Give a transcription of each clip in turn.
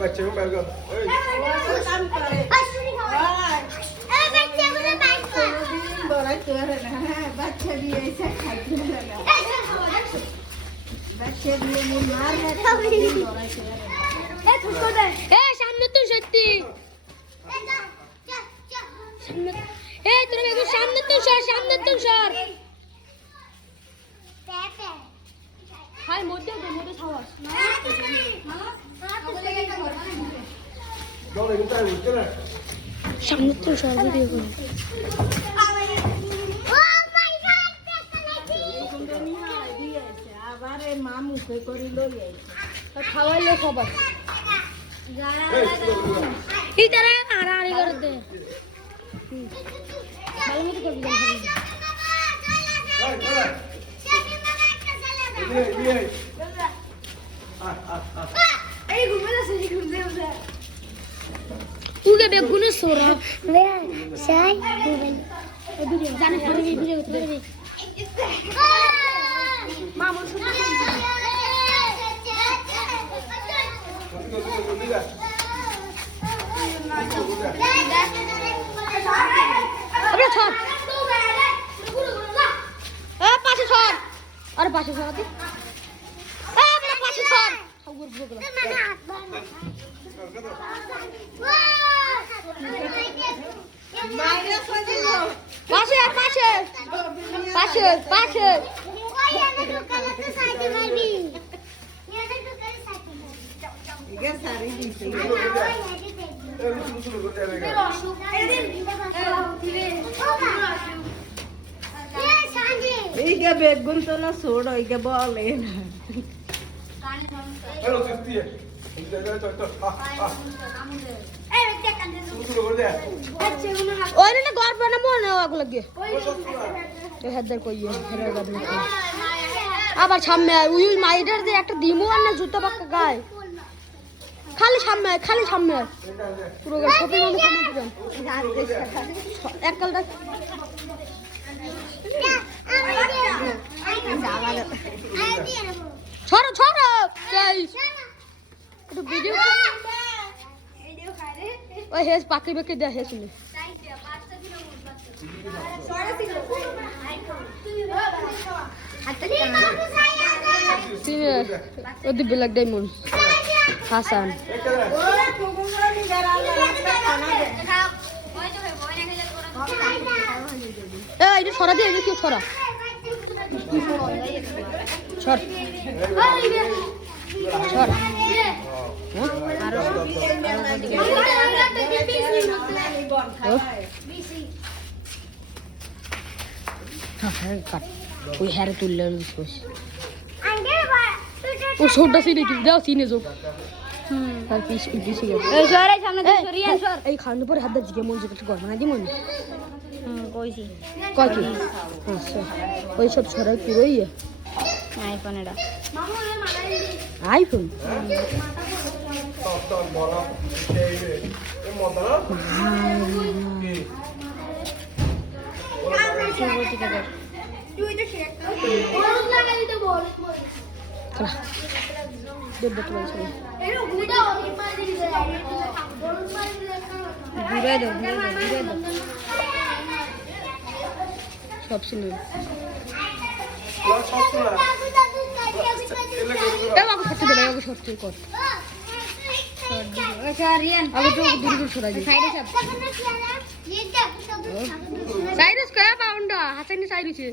बच्चे को बैठ गया बच्चे भी ऐसे खाते बच्चे भी मार সামনে তো সত্যি এই তুমি একটু সামনে তো সর হাই মধ্যে খাওয়াস সামনে তো সর ভিডিও করে আবার মা মুখে করে লই খাওয়াইলে সবাই এই তারা আড়াআড়ি করে দে ভালো মতো করবি উগে বেগুনে সোরা সাই জানে করে ভিডিও করে মামা পাশে ছড় আরে পাশে ছড়াতে পাশে ছড় পাশে পাশে পাশে পাশে ಈಗ ಬೆಗ್ಗುಂತನ ಸೋಡೋ ಈಗ ಬಾಲೆ ওই না গর্ব না মনে ওগুলো গিয়ে হেদার কইয়ে আবার সামনে ওই মাইডার যে একটা দিমো আর না জুতা পাক্কা গায় খালি সামনে পুরো শপিং মলে সামনে দিবেন এক কালটা ছড়ো একটু ভিডিও ওই হেস পাকি বাকি দে হেস শুনে ওদি ব্ল্যাক ডায়মন্ড হাসান এটা ছড়া দিয়ে কেউ ছড়া ছড় ছড় ওই হ্যারে তুললে ও ছোটটা সিনে কি দাও সিনে যাও আর পিছি এই খাওয়ানোর পরে হাত দিকে মন যেটা গরম না দি মনে কইছি কয় কি আচ্ছা ওই সব ছড়াই পুরোই আইফোন এটা আইফোন সব ছিল সত্যি কর আগে তো দূর সরাই দিই সাইরাস কয়া পাউন্ডা হাসানি সাইরিছে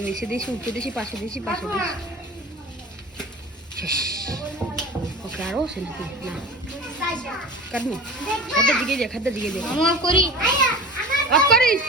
নিচে দিয়েছি উঠে দিয়েছি পাশে দিয়েছি ওকে আরো সেলফি না কাটনি খাদ্য দিকে যা আমার করি অফ করিস